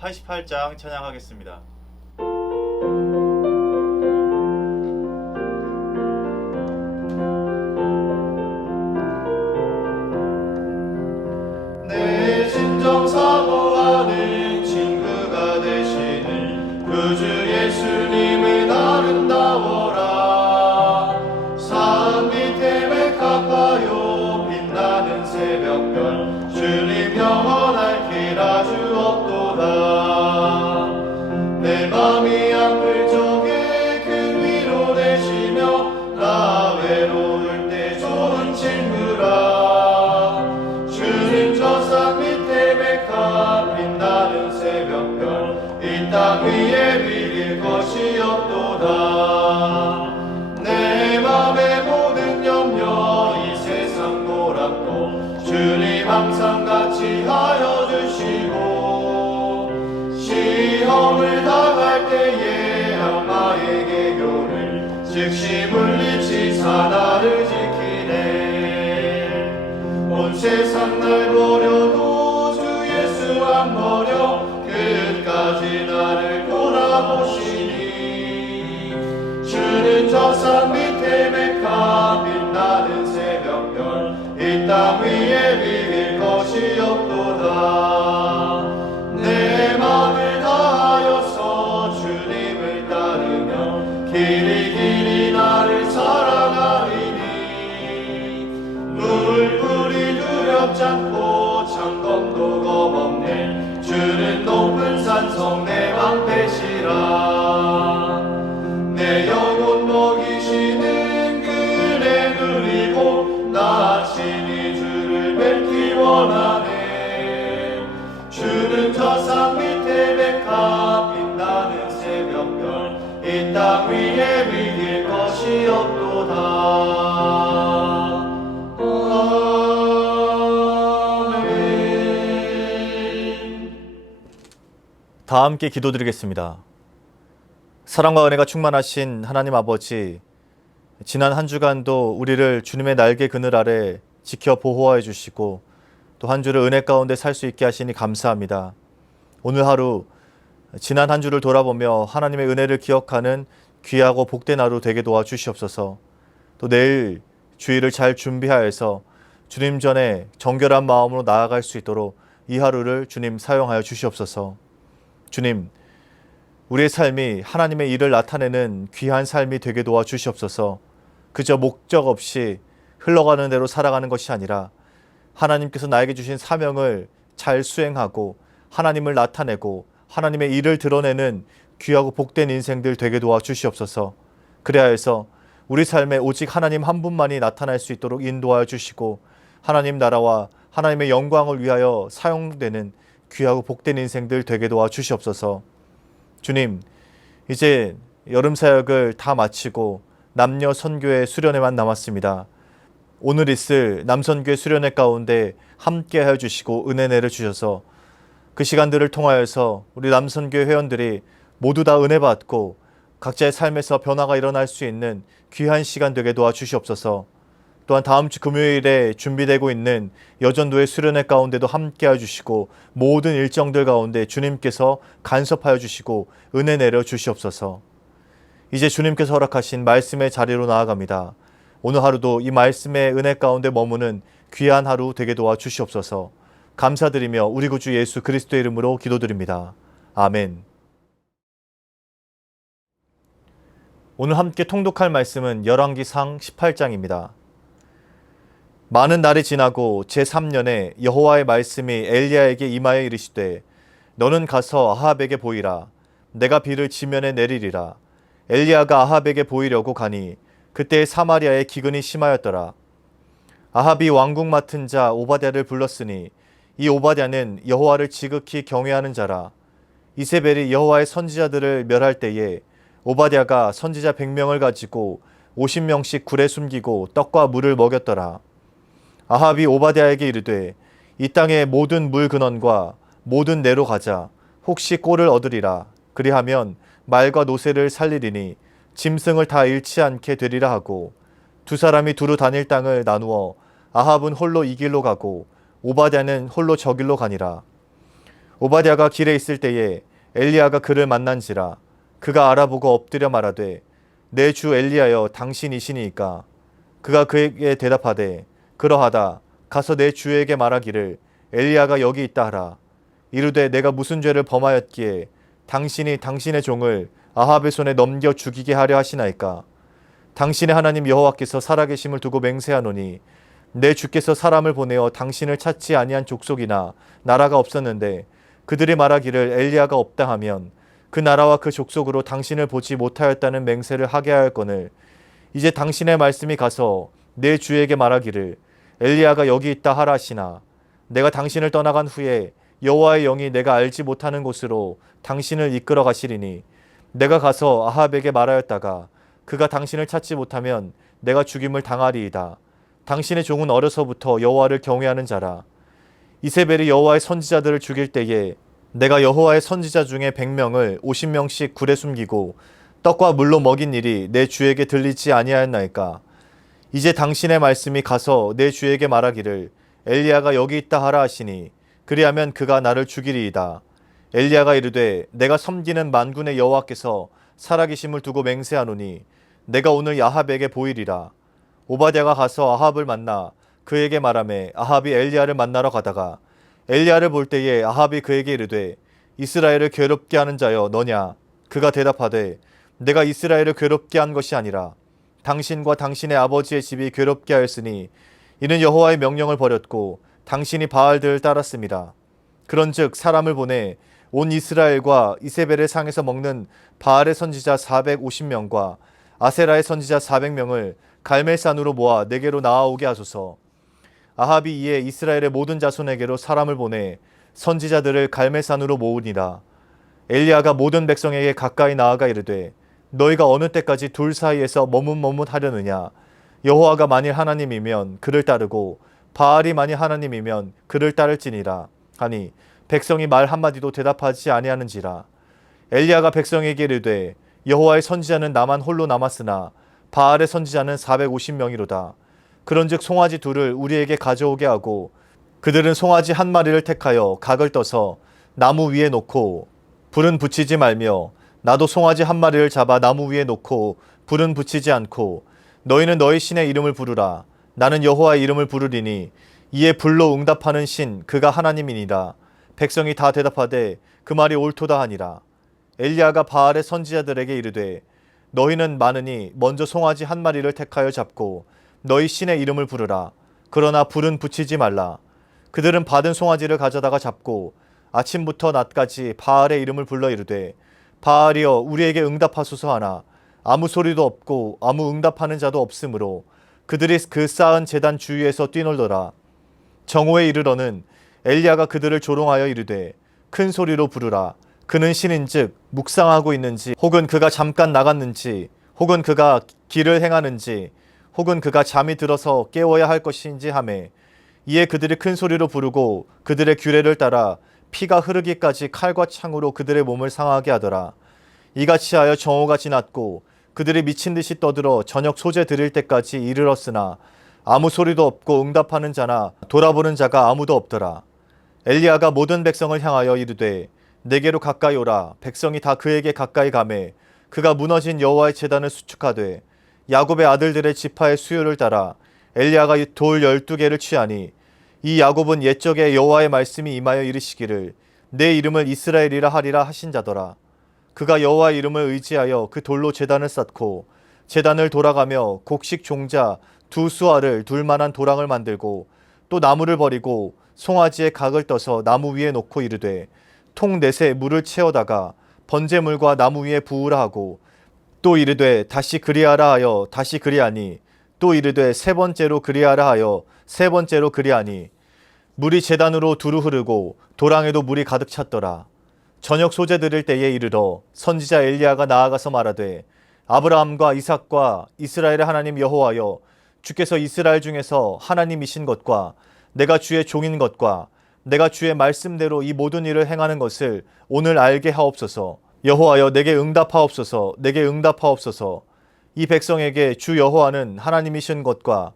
88장 찬양하겠습니다. 내 진정 사모하는 친구가 되시는 구주 예수님은 아름다워라. 산 밑에 메카파요 빛나는 새벽별 주님 영원할 길 아주 없도다. 내 맘이 아플 적에 그 위로 되시며 나 외로울 때 좋은 친구라. 주님 저 산 밑에 메카 빛나는 새벽별 이 땅 위에 비길 것이 없도다. 내 맘의 모든 염려 이 세상 고락도 주님 항상 같이 하여 주시고, 시험을 당할 때에 악마에게 교를 즉시 물리치사 나를 지키네. 온 세상 날 버려도 주 예수 안 버려 끝까지 나를 돌아보시니. 주는 저 산 밑에 메카 빛나는 새벽별 이 땅 위에 비길 것이 없도다. 내 맘을 다하여서 주님을 따르며 길이 나를 사랑하리니. 물불이 두렵지 않고 창검도 겁없네. 주는 높은 산성 내 방패시라. 내 영혼 먹이시는 그네 누리고 나 친히 주를 뵙기 원하네. 주는 저 산 밑에 메카 빛나는 새벽별 이 땅 위에 비길 것이 없도다. 아멘. 다 함께 기도드리겠습니다. 사랑과 은혜가 충만하신 하나님 아버지, 지난 한 주간도 우리를 주님의 날개 그늘 아래 지켜 보호하여 주시고 또 한 주를 은혜 가운데 살 수 있게 하시니 감사합니다. 오늘 하루 지난 한 주를 돌아보며 하나님의 은혜를 기억하는 귀하고 복된 하루 되게 도와주시옵소서. 또 내일 주일을 잘 준비하여서 주님 전에 정결한 마음으로 나아갈 수 있도록 이 하루를 주님 사용하여 주시옵소서. 주님, 우리의 삶이 하나님의 일을 나타내는 귀한 삶이 되게 도와주시옵소서. 그저 목적 없이 흘러가는 대로 살아가는 것이 아니라 하나님께서 나에게 주신 사명을 잘 수행하고 하나님을 나타내고 하나님의 일을 드러내는 귀하고 복된 인생들 되게 도와주시옵소서. 그래야 해서 우리 삶에 오직 하나님 한 분만이 나타날 수 있도록 인도하여 주시고 하나님 나라와 하나님의 영광을 위하여 사용되는 귀하고 복된 인생들 되게 도와주시옵소서. 주님, 이제 여름 사역을 다 마치고 남녀 선교회 수련회만 남았습니다. 오늘 있을 남선교회 수련회 가운데 함께 하여 주시고 은혜 내려주셔서 그 시간들을 통하여서 우리 남선교회 회원들이 모두 다 은혜 받고 각자의 삶에서 변화가 일어날 수 있는 귀한 시간 되게 도와주시옵소서. 또한 다음 주 금요일에 준비되고 있는 여전도의 수련회 가운데도 함께 해주시고 모든 일정들 가운데 주님께서 간섭하여 주시고 은혜 내려 주시옵소서. 이제 주님께서 허락하신 말씀의 자리로 나아갑니다. 오늘 하루도 이 말씀의 은혜 가운데 머무는 귀한 하루 되게 도와주시옵소서. 감사드리며 우리 구주 예수 그리스도의 이름으로 기도드립니다. 아멘. 오늘 함께 통독할 말씀은 열왕기상 18장입니다. 많은 날이 지나고 제3년에 여호와의 말씀이 엘리야에게 임하여 이르시되 너는 가서 아합에게 보이라. 내가 비를 지면에 내리리라. 엘리야가 아합에게 보이려고 가니 그때 사마리아에 기근이 심하였더라. 아합이 왕궁 맡은 자 오바댜를 불렀으니 이 오바댜는 여호와를 지극히 경외하는 자라. 이세벨이 여호와의 선지자들을 멸할 때에 오바댜가 선지자 100명을 가지고 50명씩 굴에 숨기고 떡과 물을 먹였더라. 아합이 오바댜에게 이르되 이 땅의 모든 물 근원과 모든 내로 가자. 혹시 꼴을 얻으리라. 그리하면 말과 노새를 살리리니 짐승을 다 잃지 않게 되리라 하고 두 사람이 두루 다닐 땅을 나누어 아합은 홀로 이 길로 가고 오바댜는 홀로 저 길로 가니라. 오바댜가 길에 있을 때에 엘리야가 그를 만난지라. 그가 알아보고 엎드려 말하되 내 주 엘리야여 당신이시니이까. 그가 그에게 대답하되 그러하다. 가서 내 주에게 말하기를 엘리야가 여기 있다 하라. 이르되 내가 무슨 죄를 범하였기에 당신이 당신의 종을 아합의 손에 넘겨 죽이게 하려 하시나이까. 당신의 하나님 여호와께서 살아계심을 두고 맹세하노니 내 주께서 사람을 보내어 당신을 찾지 아니한 족속이나 나라가 없었는데 그들이 말하기를 엘리야가 없다 하면 그 나라와 그 족속으로 당신을 보지 못하였다는 맹세를 하게 하였거늘 이제 당신의 말씀이 가서 내 주에게 말하기를 엘리야가 여기 있다 하라 하시나. 내가 당신을 떠나간 후에 여호와의 영이 내가 알지 못하는 곳으로 당신을 이끌어 가시리니 내가 가서 아합에게 말하였다가 그가 당신을 찾지 못하면 내가 죽임을 당하리이다. 당신의 종은 어려서부터 여호와를 경외하는 자라. 이세벨이 여호와의 선지자들을 죽일 때에 내가 여호와의 선지자 중에 100명을 50명씩 굴에 숨기고 떡과 물로 먹인 일이 내 주에게 들리지 아니하였나이까. 이제 당신의 말씀이 가서 내 주에게 말하기를 엘리야가 여기 있다 하라 하시니 그리하면 그가 나를 죽이리이다. 엘리야가 이르되 내가 섬기는 만군의 여호와께서 살아계심을 두고 맹세하노니 내가 오늘 아합에게 보이리라. 오바댜가 가서 아합을 만나 그에게 말하매 아합이 엘리야를 만나러 가다가 엘리야를 볼 때에 아합이 그에게 이르되 이스라엘을 괴롭게 하는 자여 너냐. 그가 대답하되 내가 이스라엘을 괴롭게 한 것이 아니라 당신과 당신의 아버지의 집이 괴롭게 하였으니 이는 여호와의 명령을 버렸고 당신이 바알들을 따랐습니다. 그런즉 사람을 보내 온 이스라엘과 이세벨의 상에서 먹는 바알의 선지자 450명과 아세라의 선지자 400명을 갈멜산으로 모아 내게로 나아오게 하소서. 아합이 이에 이스라엘의 모든 자손에게로 사람을 보내 선지자들을 갈멜산으로 모으니라. 엘리야가 모든 백성에게 가까이 나아가 이르되 너희가 어느 때까지 둘 사이에서 머뭇머뭇하려느냐. 여호와가 만일 하나님이면 그를 따르고 바알이 만일 하나님이면 그를 따를지니라 하니 백성이 말 한마디도 대답하지 아니하는지라. 엘리야가 백성에게 이르되 여호와의 선지자는 나만 홀로 남았으나 바알의 선지자는 450명이로다. 그런즉 송아지 둘을 우리에게 가져오게 하고 그들은 송아지 한 마리를 택하여 각을 떠서 나무 위에 놓고 불은 붙이지 말며 나도 송아지 한 마리를 잡아 나무 위에 놓고 불은 붙이지 않고 너희는 너희 신의 이름을 부르라. 나는 여호와의 이름을 부르리니 이에 불로 응답하는 신 그가 하나님이니라. 백성이 다 대답하되 그 말이 옳도다 하니라. 엘리야가 바알의 선지자들에게 이르되 너희는 많으니 먼저 송아지 한 마리를 택하여 잡고 너희 신의 이름을 부르라. 그러나 불은 붙이지 말라. 그들은 받은 송아지를 가져다가 잡고 아침부터 낮까지 바알의 이름을 불러 이르되 바알이여 우리에게 응답하소서 하나 아무 소리도 없고 아무 응답하는 자도 없으므로 그들이 그 쌓은 제단 주위에서 뛰놀더라. 정오에 이르러는 엘리야가 그들을 조롱하여 이르되 큰 소리로 부르라. 그는 신인즉 묵상하고 있는지 혹은 그가 잠깐 나갔는지 혹은 그가 길을 행하는지 혹은 그가 잠이 들어서 깨워야 할 것인지 하매 이에 그들이 큰 소리로 부르고 그들의 규례를 따라 피가 흐르기까지 칼과 창으로 그들의 몸을 상하게 하더라. 이같이 하여 정오가 지났고 그들이 미친 듯이 떠들어 저녁 소재 드릴 때까지 이르렀으나 아무 소리도 없고 응답하는 자나 돌아보는 자가 아무도 없더라. 엘리야가 모든 백성을 향하여 이르되 내게로 가까이 오라. 백성이 다 그에게 가까이 가매 그가 무너진 여호와의 제단을 수축하되 야곱의 아들들의 지파의 수요를 따라 엘리야가 돌 12개를 취하니 이 야곱은 옛적에 여호와의 말씀이 임하여 이르시기를 내 이름을 이스라엘이라 하리라 하신 자더라. 그가 여호와의 이름을 의지하여 그 돌로 제단을 쌓고 제단을 돌아가며 곡식 종자 두 수알을 둘 만한 도랑을 만들고 또 나무를 버리고 송아지의 각을 떠서 나무 위에 놓고 이르되 통 넷에 물을 채워다가 번제물과 나무 위에 부으라 하고 또 이르되 다시 그리하라 하여 다시 그리하니 또 이르되 세 번째로 그리하라 하여 세 번째로 그리하니 물이 제단으로 두루 흐르고 도랑에도 물이 가득 찼더라. 저녁 소재 드릴 때에 이르러 선지자 엘리야가 나아가서 말하되 아브라함과 이삭과 이스라엘의 하나님 여호와여 주께서 이스라엘 중에서 하나님이신 것과 내가 주의 종인 것과 내가 주의 말씀대로 이 모든 일을 행하는 것을 오늘 알게 하옵소서. 여호와여 내게 응답하옵소서. 내게 응답하옵소서. 이 백성에게 주 여호와는 하나님이신 것과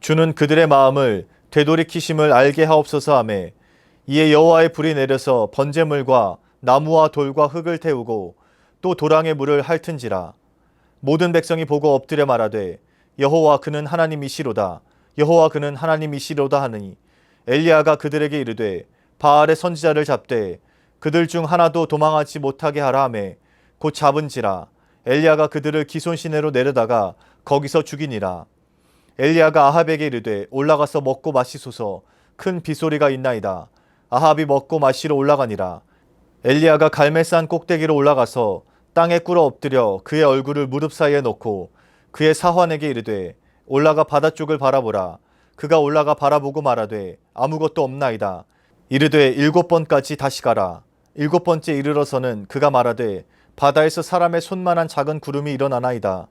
주는 그들의 마음을 되돌이키심을 알게 하옵소서 하매 이에 여호와의 불이 내려서 번제물과 나무와 돌과 흙을 태우고 또 도랑의 물을 핥은지라. 모든 백성이 보고 엎드려 말하되 여호와 그는 하나님이시로다. 여호와 그는 하나님이시로다 하느니 엘리야가 그들에게 이르되 바알의 선지자를 잡되 그들 중 하나도 도망하지 못하게 하라 하매 곧 잡은지라. 엘리야가 그들을 기손 시내로 내려다가 거기서 죽이니라. 엘리야가 아합에게 이르되 올라가서 먹고 마시소서. 큰 빗소리가 있나이다. 아합이 먹고 마시러 올라가니라. 엘리야가 갈멜산 꼭대기로 올라가서 땅에 꿇어 엎드려 그의 얼굴을 무릎 사이에 놓고 그의 사환에게 이르되 올라가 바다 쪽을 바라보라. 그가 올라가 바라보고 말하되 아무것도 없나이다. 이르되 7번까지 다시 가라. 7번째 이르러서는 그가 말하되 바다에서 사람의 손만한 작은 구름이 일어나나이다.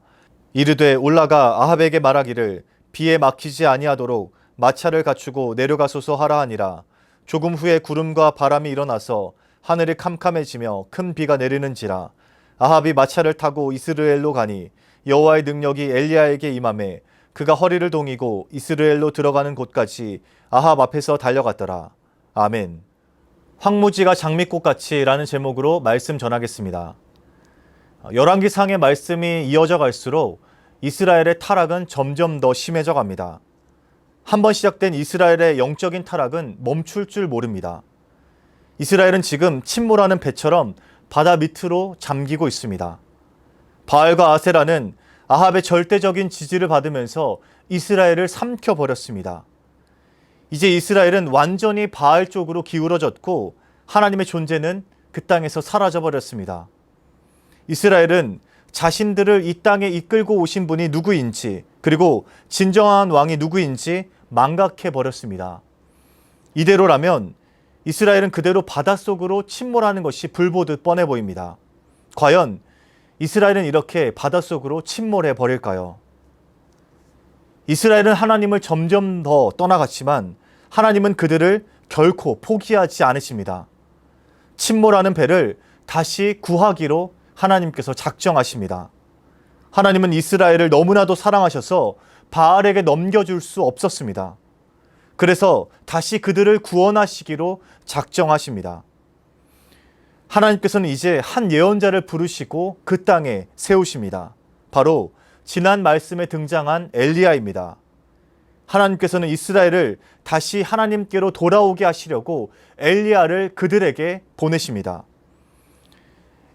이르되 올라가 아합에게 말하기를 비에 막히지 아니하도록 마차를 갖추고 내려가소서 하라 하니라. 조금 후에 구름과 바람이 일어나서 하늘이 캄캄해지며 큰 비가 내리는지라. 아합이 마차를 타고 이스라엘로 가니 여호와의 능력이 엘리야에게 임하매 그가 허리를 동이고 이스라엘로 들어가는 곳까지 아합 앞에서 달려갔더라. 아멘. 황무지가 장미꽃같이라는 제목으로 말씀 전하겠습니다. 열왕기상의 말씀이 이어져 갈수록 이스라엘의 타락은 점점 더 심해져 갑니다. 한번 시작된 이스라엘의 영적인 타락은 멈출 줄 모릅니다. 이스라엘은 지금 침몰하는 배처럼 바다 밑으로 잠기고 있습니다. 바알과 아세라는 아합의 절대적인 지지를 받으면서 이스라엘을 삼켜버렸습니다. 이제 이스라엘은 완전히 바알 쪽으로 기울어졌고 하나님의 존재는 그 땅에서 사라져버렸습니다. 이스라엘은 자신들을 이 땅에 이끌고 오신 분이 누구인지 그리고 진정한 왕이 누구인지 망각해버렸습니다. 이대로라면 이스라엘은 그대로 바닷속으로 침몰하는 것이 불보듯 뻔해 보입니다. 과연 이스라엘은 이렇게 바닷속으로 침몰해 버릴까요? 이스라엘은 하나님을 점점 더 떠나갔지만 하나님은 그들을 결코 포기하지 않으십니다. 침몰하는 배를 다시 구하기로 하나님께서 작정하십니다. 하나님은 이스라엘을 너무나도 사랑하셔서 바알에게 넘겨줄 수 없었습니다. 그래서 다시 그들을 구원하시기로 작정하십니다. 하나님께서는 이제 한 예언자를 부르시고 그 땅에 세우십니다. 바로 지난 말씀에 등장한 엘리야입니다. 하나님께서는 이스라엘을 다시 하나님께로 돌아오게 하시려고 엘리야를 그들에게 보내십니다.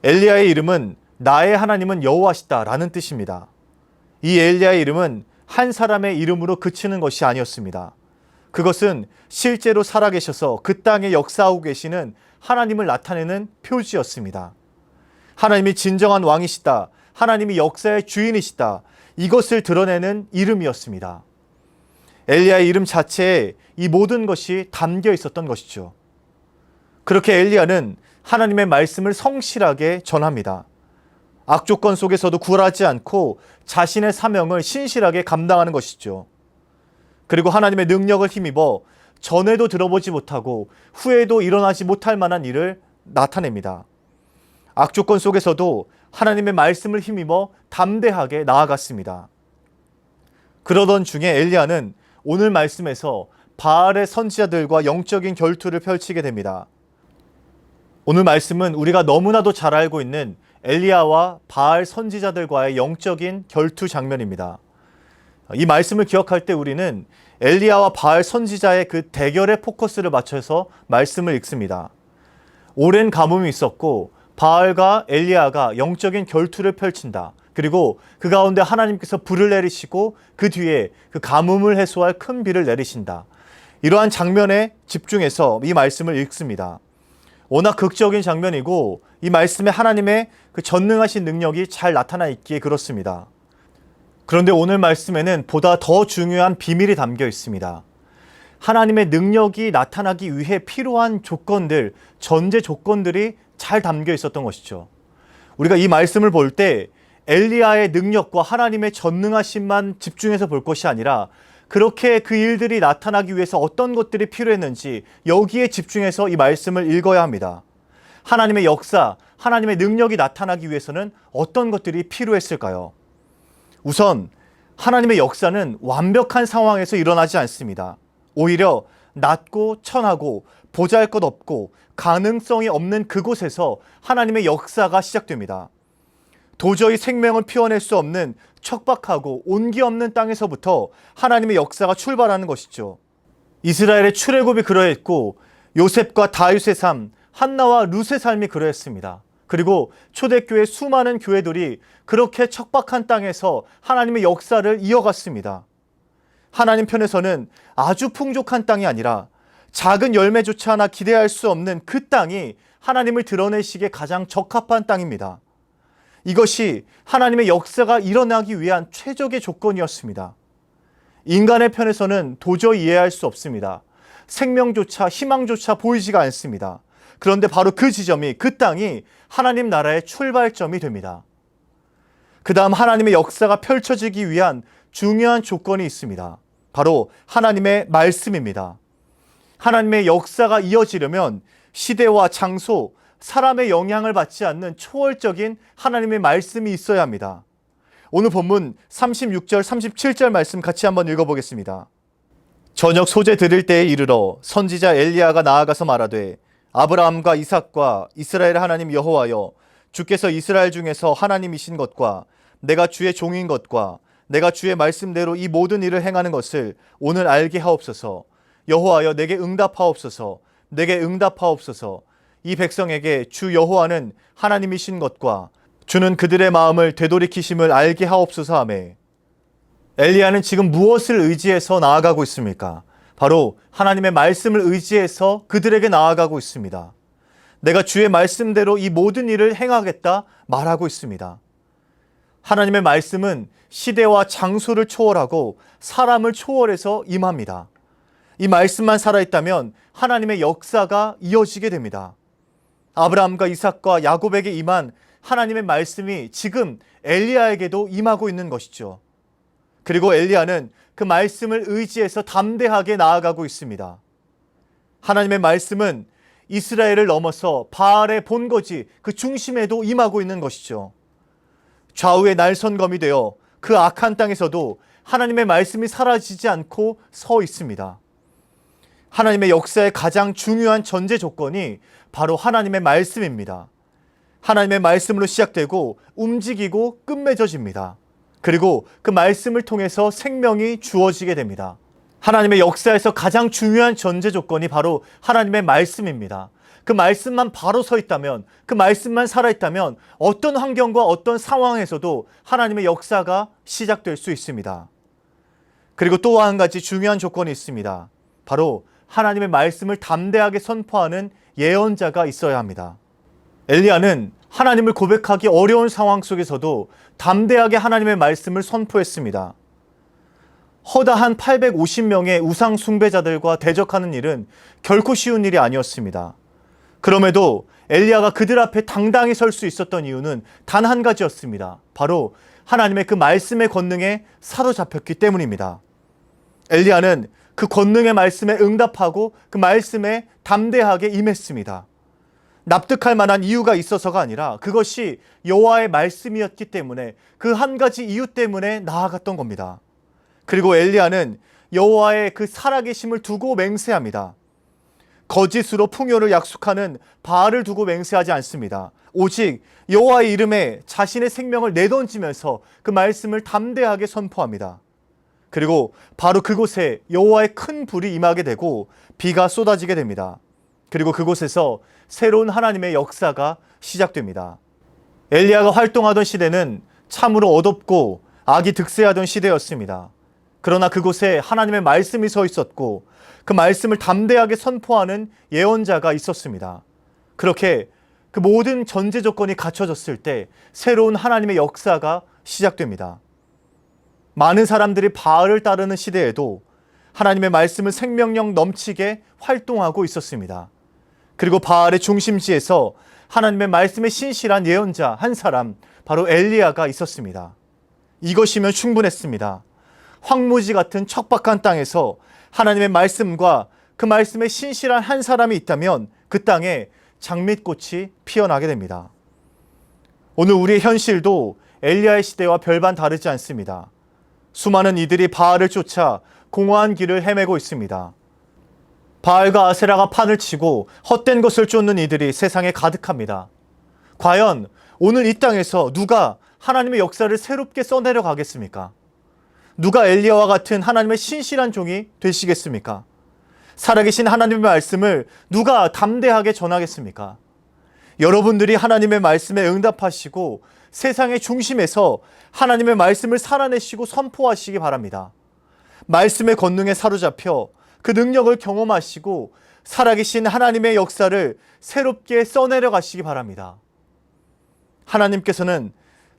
엘리야의 이름은 나의 하나님은 여호와시다라는 뜻입니다. 이 엘리야의 이름은 한 사람의 이름으로 그치는 것이 아니었습니다. 그것은 실제로 살아계셔서 그 땅에 역사하고 계시는 하나님을 나타내는 표지였습니다. 하나님이 진정한 왕이시다. 하나님이 역사의 주인이시다. 이것을 드러내는 이름이었습니다. 엘리야의 이름 자체에 이 모든 것이 담겨 있었던 것이죠. 그렇게 엘리야는 하나님의 말씀을 성실하게 전합니다. 악조건 속에서도 굴하지 않고 자신의 사명을 신실하게 감당하는 것이죠. 그리고 하나님의 능력을 힘입어 전에도 들어보지 못하고 후에도 일어나지 못할 만한 일을 나타냅니다. 악조건 속에서도 하나님의 말씀을 힘입어 담대하게 나아갔습니다. 그러던 중에 엘리야는 오늘 말씀에서 바알의 선지자들과 영적인 결투를 펼치게 됩니다. 오늘 말씀은 우리가 너무나도 잘 알고 있는 엘리야와 바알 선지자들과의 영적인 결투 장면입니다. 이 말씀을 기억할 때 우리는 엘리야와 바알 선지자의 그 대결에 포커스를 맞춰서 말씀을 읽습니다. 오랜 가뭄이 있었고 바알과 엘리야가 영적인 결투를 펼친다. 그리고 그 가운데 하나님께서 불을 내리시고 그 뒤에 그 가뭄을 해소할 큰 비를 내리신다. 이러한 장면에 집중해서 이 말씀을 읽습니다. 워낙 극적인 장면이고 이 말씀에 하나님의 그 전능하신 능력이 잘 나타나 있기에 그렇습니다. 그런데 오늘 말씀에는 보다 더 중요한 비밀이 담겨 있습니다. 하나님의 능력이 나타나기 위해 필요한 조건들, 전제 조건들이 잘 담겨 있었던 것이죠. 우리가 이 말씀을 볼 때 엘리야의 능력과 하나님의 전능하심만 집중해서 볼 것이 아니라 그렇게 그 일들이 나타나기 위해서 어떤 것들이 필요했는지 여기에 집중해서 이 말씀을 읽어야 합니다. 하나님의 역사, 하나님의 능력이 나타나기 위해서는 어떤 것들이 필요했을까요? 우선 하나님의 역사는 완벽한 상황에서 일어나지 않습니다. 오히려 낮고 천하고 보잘것없고 가능성이 없는 그곳에서 하나님의 역사가 시작됩니다. 도저히 생명을 피워낼 수 없는 척박하고 온기 없는 땅에서부터 하나님의 역사가 출발하는 것이죠. 이스라엘의 출애굽이 그러했고 요셉과 다윗의 삶, 한나와 룻의 삶이 그러했습니다. 그리고 초대교회 수많은 교회들이 그렇게 척박한 땅에서 하나님의 역사를 이어갔습니다. 하나님 편에서는 아주 풍족한 땅이 아니라 작은 열매조차 하나 기대할 수 없는 그 땅이 하나님을 드러내시기에 가장 적합한 땅입니다. 이것이 하나님의 역사가 일어나기 위한 최적의 조건이었습니다. 인간의 편에서는 도저히 이해할 수 없습니다. 생명조차 희망조차 보이지가 않습니다. 그런데 바로 그 지점이, 그 땅이 하나님 나라의 출발점이 됩니다. 그 다음 하나님의 역사가 펼쳐지기 위한 중요한 조건이 있습니다. 바로 하나님의 말씀입니다. 하나님의 역사가 이어지려면 시대와 장소, 사람의 영향을 받지 않는 초월적인 하나님의 말씀이 있어야 합니다. 오늘 본문 36절, 37절 말씀 같이 한번 읽어보겠습니다. 저녁 소재 드릴 때에 이르러 선지자 엘리야가 나아가서 말하되 아브라함과 이삭과 이스라엘 하나님 여호와여, 주께서 이스라엘 중에서 하나님이신 것과 내가 주의 종인 것과 내가 주의 말씀대로 이 모든 일을 행하는 것을 오늘 알게 하옵소서. 여호와여, 내게 응답하옵소서. 내게 응답하옵소서. 이 백성에게 주 여호와는 하나님이신 것과 주는 그들의 마음을 되돌이키심을 알게 하옵소서 하매. 엘리야는 지금 무엇을 의지해서 나아가고 있습니까? 바로 하나님의 말씀을 의지해서 그들에게 나아가고 있습니다. 내가 주의 말씀대로 이 모든 일을 행하겠다 말하고 있습니다. 하나님의 말씀은 시대와 장소를 초월하고 사람을 초월해서 임합니다. 이 말씀만 살아있다면 하나님의 역사가 이어지게 됩니다. 아브라함과 이삭과 야곱에게 임한 하나님의 말씀이 지금 엘리야에게도 임하고 있는 것이죠. 그리고 엘리야는 그 말씀을 의지해서 담대하게 나아가고 있습니다. 하나님의 말씀은 이스라엘을 넘어서 바알의 본거지 그 중심에도 임하고 있는 것이죠. 좌우의 날선검이 되어 그 악한 땅에서도 하나님의 말씀이 사라지지 않고 서 있습니다. 하나님의 역사의 가장 중요한 전제 조건이 바로 하나님의 말씀입니다. 하나님의 말씀으로 시작되고 움직이고 끝맺어집니다. 그리고 그 말씀을 통해서 생명이 주어지게 됩니다. 하나님의 역사에서 가장 중요한 전제 조건이 바로 하나님의 말씀입니다. 그 말씀만 바로 서 있다면, 그 말씀만 살아있다면 어떤 환경과 어떤 상황에서도 하나님의 역사가 시작될 수 있습니다. 그리고 또 한 가지 중요한 조건이 있습니다. 바로 하나님의 말씀을 담대하게 선포하는 예언자가 있어야 합니다. 엘리야는 하나님을 고백하기 어려운 상황 속에서도 담대하게 하나님의 말씀을 선포했습니다. 허다한 850명의 우상 숭배자들과 대적하는 일은 결코 쉬운 일이 아니었습니다. 그럼에도 엘리야가 그들 앞에 당당히 설 수 있었던 이유는 단 한 가지였습니다. 바로 하나님의 그 말씀의 권능에 사로잡혔기 때문입니다. 엘리야는 그 권능의 말씀에 응답하고 그 말씀에 담대하게 임했습니다. 납득할 만한 이유가 있어서가 아니라 그것이 여호와의 말씀이었기 때문에 그 한 가지 이유 때문에 나아갔던 겁니다. 그리고 엘리야는 여호와의 그 살아계심을 두고 맹세합니다. 거짓으로 풍요를 약속하는 바알을 두고 맹세하지 않습니다. 오직 여호와의 이름에 자신의 생명을 내던지면서 그 말씀을 담대하게 선포합니다. 그리고 바로 그곳에 여호와의 큰 불이 임하게 되고 비가 쏟아지게 됩니다. 그리고 그곳에서 새로운 하나님의 역사가 시작됩니다. 엘리야가 활동하던 시대는 참으로 어둡고 악이 득세하던 시대였습니다. 그러나 그곳에 하나님의 말씀이 서 있었고 그 말씀을 담대하게 선포하는 예언자가 있었습니다. 그렇게 그 모든 전제 조건이 갖춰졌을 때 새로운 하나님의 역사가 시작됩니다. 많은 사람들이 바알을 따르는 시대에도 하나님의 말씀은 생명력 넘치게 활동하고 있었습니다. 그리고 바알의 중심지에서 하나님의 말씀에 신실한 예언자 한 사람, 바로 엘리야가 있었습니다. 이것이면 충분했습니다. 황무지 같은 척박한 땅에서 하나님의 말씀과 그 말씀에 신실한 한 사람이 있다면 그 땅에 장밋꽃이 피어나게 됩니다. 오늘 우리의 현실도 엘리야의 시대와 별반 다르지 않습니다. 수많은 이들이 바알을 쫓아 공허한 길을 헤매고 있습니다. 바알과 아세라가 판을 치고 헛된 것을 쫓는 이들이 세상에 가득합니다. 과연 오늘 이 땅에서 누가 하나님의 역사를 새롭게 써내려 가겠습니까? 누가 엘리야와 같은 하나님의 신실한 종이 되시겠습니까? 살아계신 하나님의 말씀을 누가 담대하게 전하겠습니까? 여러분들이 하나님의 말씀에 응답하시고 세상의 중심에서 하나님의 말씀을 살아내시고 선포하시기 바랍니다. 말씀의 권능에 사로잡혀 그 능력을 경험하시고 살아계신 하나님의 역사를 새롭게 써내려 가시기 바랍니다. 하나님께서는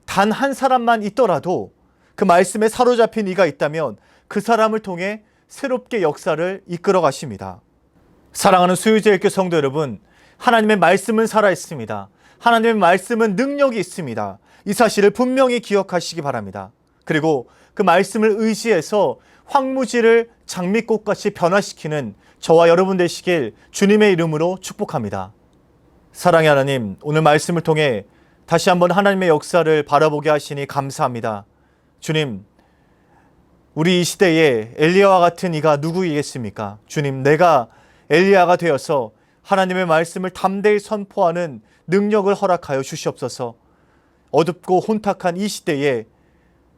단 한 사람만 있더라도 그 말씀에 사로잡힌 이가 있다면 그 사람을 통해 새롭게 역사를 이끌어 가십니다. 사랑하는 수유제일교 성도 여러분, 하나님의 말씀은 살아있습니다. 하나님의 말씀은 능력이 있습니다. 이 사실을 분명히 기억하시기 바랍니다. 그리고 그 말씀을 의지해서 황무지를 장미꽃같이 변화시키는 저와 여러분 되시길 주님의 이름으로 축복합니다. 사랑의 하나님, 오늘 말씀을 통해 다시 한번 하나님의 역사를 바라보게 하시니 감사합니다. 주님, 우리 이 시대에 엘리야와 같은 이가 누구이겠습니까? 주님, 내가 엘리야가 되어서 하나님의 말씀을 담대히 선포하는 능력을 허락하여 주시옵소서. 어둡고 혼탁한 이 시대에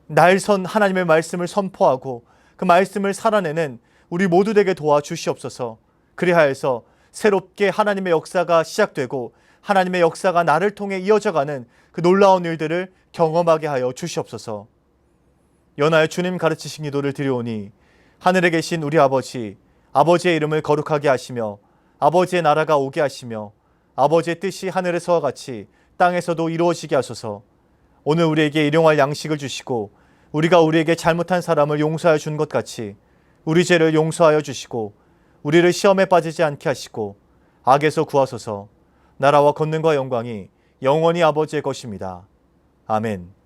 날선 하나님의 말씀을 선포하고 그 말씀을 살아내는 우리 모두 되게 도와주시옵소서. 그리하여서 새롭게 하나님의 역사가 시작되고 하나님의 역사가 나를 통해 이어져가는 그 놀라운 일들을 경험하게 하여 주시옵소서. 연하여 주님 가르치신 기도를 드리오니 하늘에 계신 우리 아버지, 아버지의 이름을 거룩하게 하시며 아버지의 나라가 오게 하시며 아버지의 뜻이 하늘에서와 같이 땅에서도 이루어지게 하소서. 오늘 우리에게 일용할 양식을 주시고 우리가 우리에게 잘못한 사람을 용서하여 준 것 같이 우리 죄를 용서하여 주시고 우리를 시험에 빠지지 않게 하시고 악에서 구하소서. 나라와 권능과 영광이 영원히 아버지의 것입니다. 아멘.